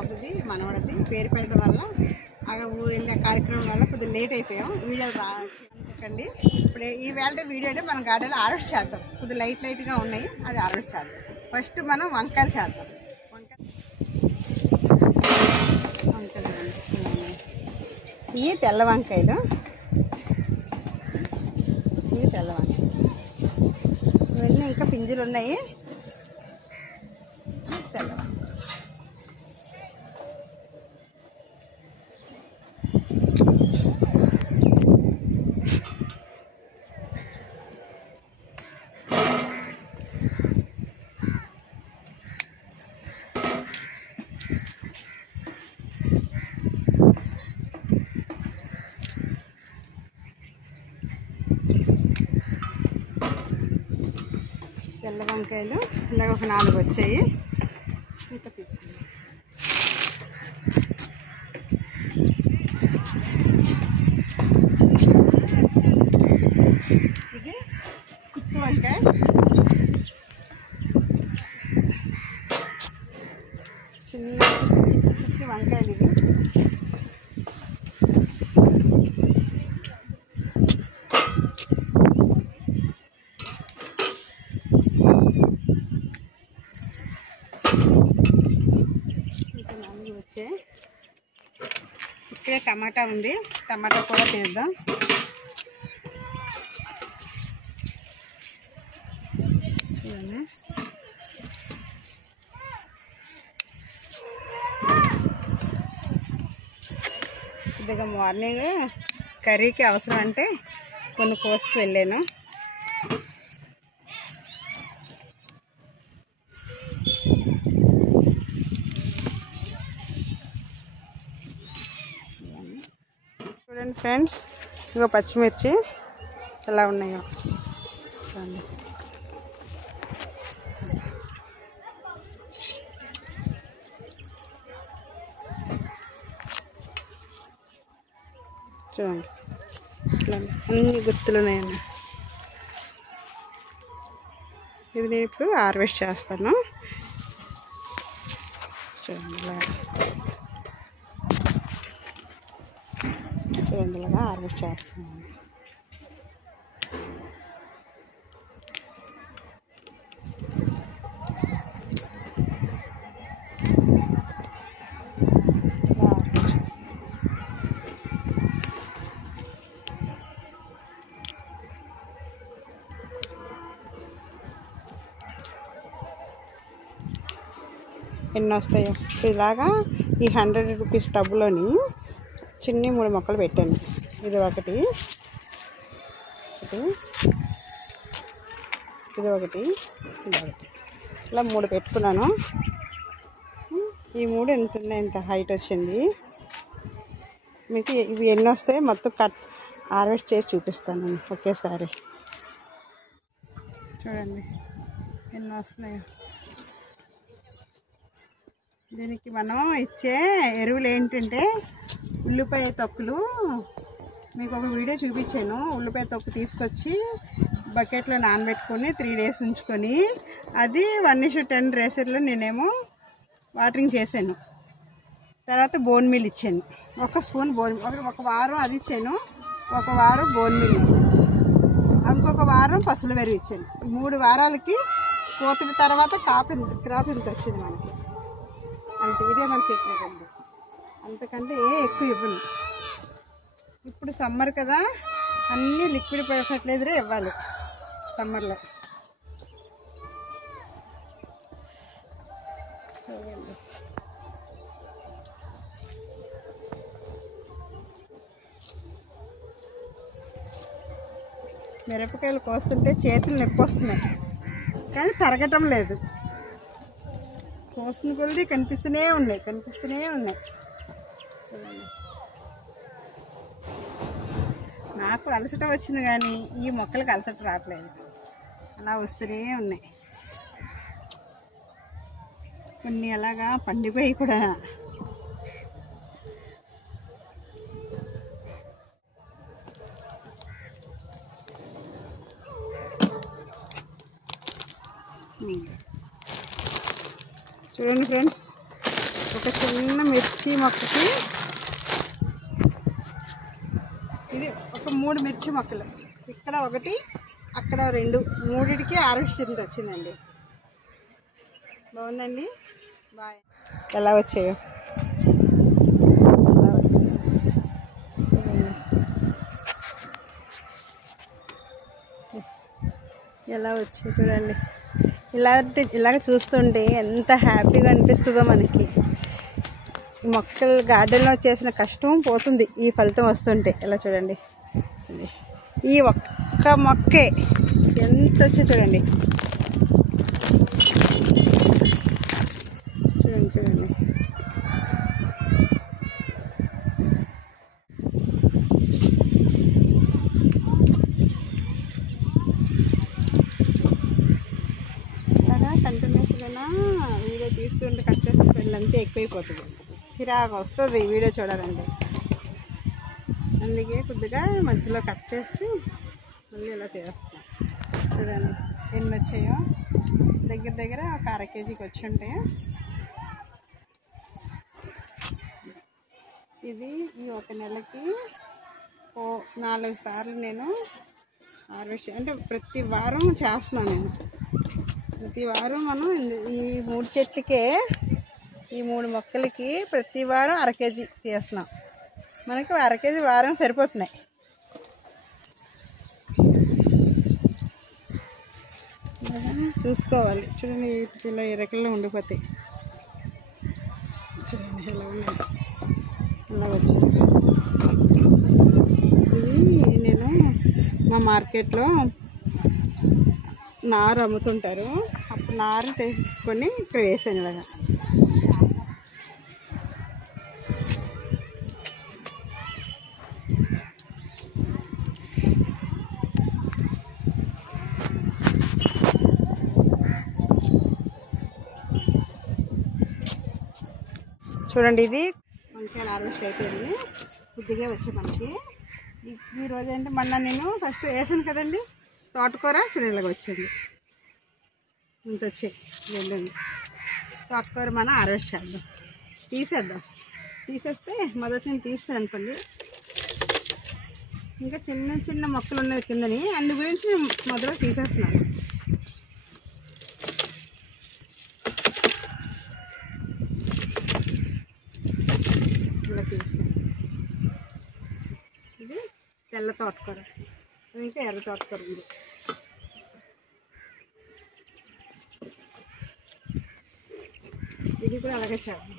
బాబుది మనవడది పేరు పెట్టడం వల్ల ఊరు వెళ్ళే కార్యక్రమం వల్ల కొద్దిగా లేట్ అయిపోయాం. వీడియోలు రాకండి. ఇప్పుడు ఈ వేళ వీడియో అంటే మనం గార్డెన్లో హార్వెస్ట్ చేద్దాం. కొద్దిగా లైట్గా ఉన్నాయి, అది హార్వెస్ట్ చేద్దాం. ఫస్ట్ మనం వంకాయలు చేద్దాం. ఇవి తెల్ల వంకాయలు, ఇవన్నీ ఇంకా పింజులు ఉన్నాయి. తెల్ల వంకాయలు ఇలాగ ఒక 4 వచ్చాయి. ఇంకా తీసుకున్నాం. ఇది కుత్తు వంకాయ, చిన్న చిట్టి వంకాయలు ఇవి. ఇక్కడే టమాటా ఉంది, టమాటా కూడా తీద్దాం. చూడండి, కొద్దిగా మార్నింగ్ కర్రీకి అవసరం అంటే కొన్ని కోసుకు వెళ్ళాను. చూడండి ఫ్రెండ్స్, ఇగో పచ్చిమిర్చి ఎలా ఉన్నాయో చూడండి. చూడండి ఇట్లా అన్ని గుర్తులు ఉన్నాయండి. ఇది నేను ఇప్పుడు హార్వెస్ట్ చేస్తాను. చూడండి ఇలాగా హార్వెస్ట్ చేస్తున్నాను. ఎన్ని వస్తాయో ఇలాగా ఈ 100 రూపీస్ టబ్లోని చిన్ని 3 మొక్కలు పెట్టాను. ఇది ఒకటి, ఇది ఒకటి, ఇలా 3 పెట్టుకున్నాను. ఈ 3 ఎంత ఉన్నాయి, ఎంత హైట్ వచ్చింది. మీకు ఇవి ఎన్ని వస్తాయి మొత్తం హార్వెస్ట్ చేసి చూపిస్తాను ఒకేసారి. చూడండి ఎన్ని వస్తున్నాయో. దీనికి మనం ఇచ్చే ఎరువులు ఏంటంటే ఉల్లిపాయ తొక్కులు. మీకు ఒక వీడియో చూపించాను. ఉల్లిపాయ తొక్కు తీసుకొచ్చి బకెట్లో నానబెట్టుకొని 3 days ఉంచుకొని అది 1:10 రేసర్లో నేనేమో వాటరింగ్ చేశాను. తర్వాత బోన్ మీల్ ఇచ్చాను. 1 స్పూన్ బోన్, ఒక వారం అది ఇచ్చాను, ఒక వారం బోన్ మీల్ ఇచ్చాను, ఇంకొక వారం పసులు వెరుగు ఇచ్చాను. 3 వారాలకి కోతుల తర్వాత క్రాప్ ఇంత వచ్చింది మనకి. అంతే, ఇదే మన సీక్రెట్ అండి. అంతకంటే ఎక్కువ ఇవ్వను. ఇప్పుడు సమ్మర్ కదా, అన్నీ లిక్విడ్ ఫర్టిలైజరే ఇవ్వాలి సమ్మర్లో. చూడండి మిరపకాయలు కోస్తుంటే చేతులు నొప్పి వస్తున్నాయి, కానీ తరగటం లేదు. కోసిన కొద్ది కనిపిస్తూనే ఉన్నాయి. చూడండి, నాకు అలసట వచ్చింది కానీ ఈ మొక్కలకు అలసట రావట్లేదు. అలా వస్తూనే ఉన్నాయి. కొన్ని అలాగా పండిపోయి కూడా. చూడండి ఫ్రెండ్స్, ఒక చిన్న మిర్చి మొక్కకి ఇది ఒక 3 మిర్చి మొక్కలు, ఇక్కడ ఒకటి అక్కడ 2, 3టికి హార్వెస్ట్ వచ్చిందండి. బాగుందండి. బాయ్. ఎలా వచ్చాయో చూడండి, ఎలా వచ్చాయి చూడండి. ఇలాగ చూస్తుంటే ఎంత హ్యాపీగా అనిపిస్తుందో మనకి. ఈ మొక్కలు గార్డెన్లో చేసిన కష్టం పోతుంది ఈ ఫలితం వస్తుంటే. ఇలా చూడండి, ఈ ఒక్క మొక్కే ఎంత వచ్చాయి చూడండి. చూడండి ఇలాగా కంటిన్యూస్గా వీడియో తీస్తుంటే కట్ చేస్తే పెళ్ళంతా ఎక్కువైపోతుంది, చిరాకు వస్తుంది వీడియో చూడాలంటే. అందుకే కొద్దిగా మధ్యలో కట్ చేసి మళ్ళీ ఇలా తీస్తాం. చూడండి ఎన్ని వచ్చాయో, దగ్గర ఒక 1/2 కేజీకి వచ్చి ఉంటాయి. ఇది ఈ ఒక నెలకి 4 సార్లు నేను హార్వెస్ట్, అంటే ప్రతి వారం చేస్తున్నాను నేను. ప్రతి వారం మనం ఈ 3 చెట్లకే, ఈ 3 మొక్కలకి ప్రతి వారం 1/2 కేజీ తీస్తున్నాం. మనకి 1/2 కేజీ వారం సరిపోతున్నాయి. చూసుకోవాలి. చూడండి ఇలా ఎరకల్లో ఉండిపోతాయి. చూడండి ఎలా ఉన్నాయి, అలా వచ్చాయి. ఇవి నేను మా మార్కెట్లో నారు అమ్ముతుంటారు, అప్పుడు నారు తీసుకొని ఇక్కడ వేసాను ఇలాగా. చూడండి ఇది వంకాయలు హార్వెస్ట్ అయిపోయింది, కొద్దిగా వచ్చాయి మనకి. ఈరోజు అంటే మొన్న నేను ఫస్ట్ వేసాను కదండి తోటకూర, చూడండి ఇలాగ వచ్చింది, ఇంత వచ్చాయి. వెళ్ళండి తోటకూర మనం హార్వెస్ట్ చేద్దాం, తీసేస్తే మొదటి నేను తీస్తాను అనుకోండి. ఇంకా చిన్న మొక్కలు ఉన్నది కిందని, అందు గురించి మొదలు తీసేస్తున్నాను. ఇలా తీస్తాను. ఇది తెల్ల తోటకూర, ఇంకా ఎర్ర తోటకూర ఉంది. ఇది కూడా అలాగే చేద్దాం.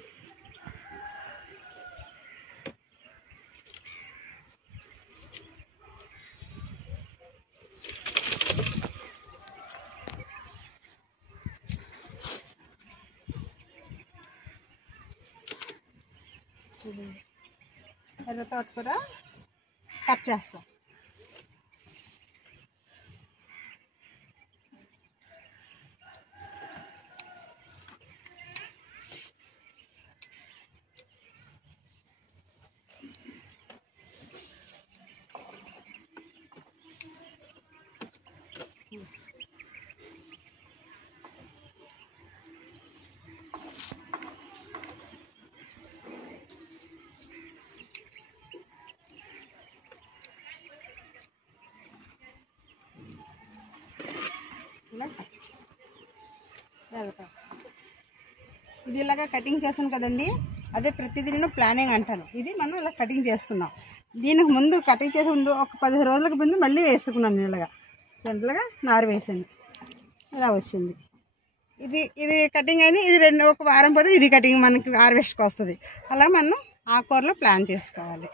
ఎర్ర తోటకూర కట్ చేస్తాం. ఇది ఇలాగా కటింగ్ చేస్తాను కదండి, అదే ప్రతిదీ నేను ప్లానింగ్ అంటాను. ఇది మనం ఇలా కటింగ్ చేసుకున్నాం. దీనికి ముందు కటింగ్ చేసే ముందు ఒక 15 రోజులకు ముందు మళ్ళీ వేసుకున్నాను నేను ఇలాగా. చూడండి ఇలాగా నారు వేసాను, ఇలా వచ్చింది. ఇది కటింగ్ అయింది. ఇది ఒక వారం పోతే ఇది కటింగ్ మనకి హార్వెస్ట్కి వస్తుంది. అలా మనం ఆకుకూరలో ప్లాన్ చేసుకోవాలి.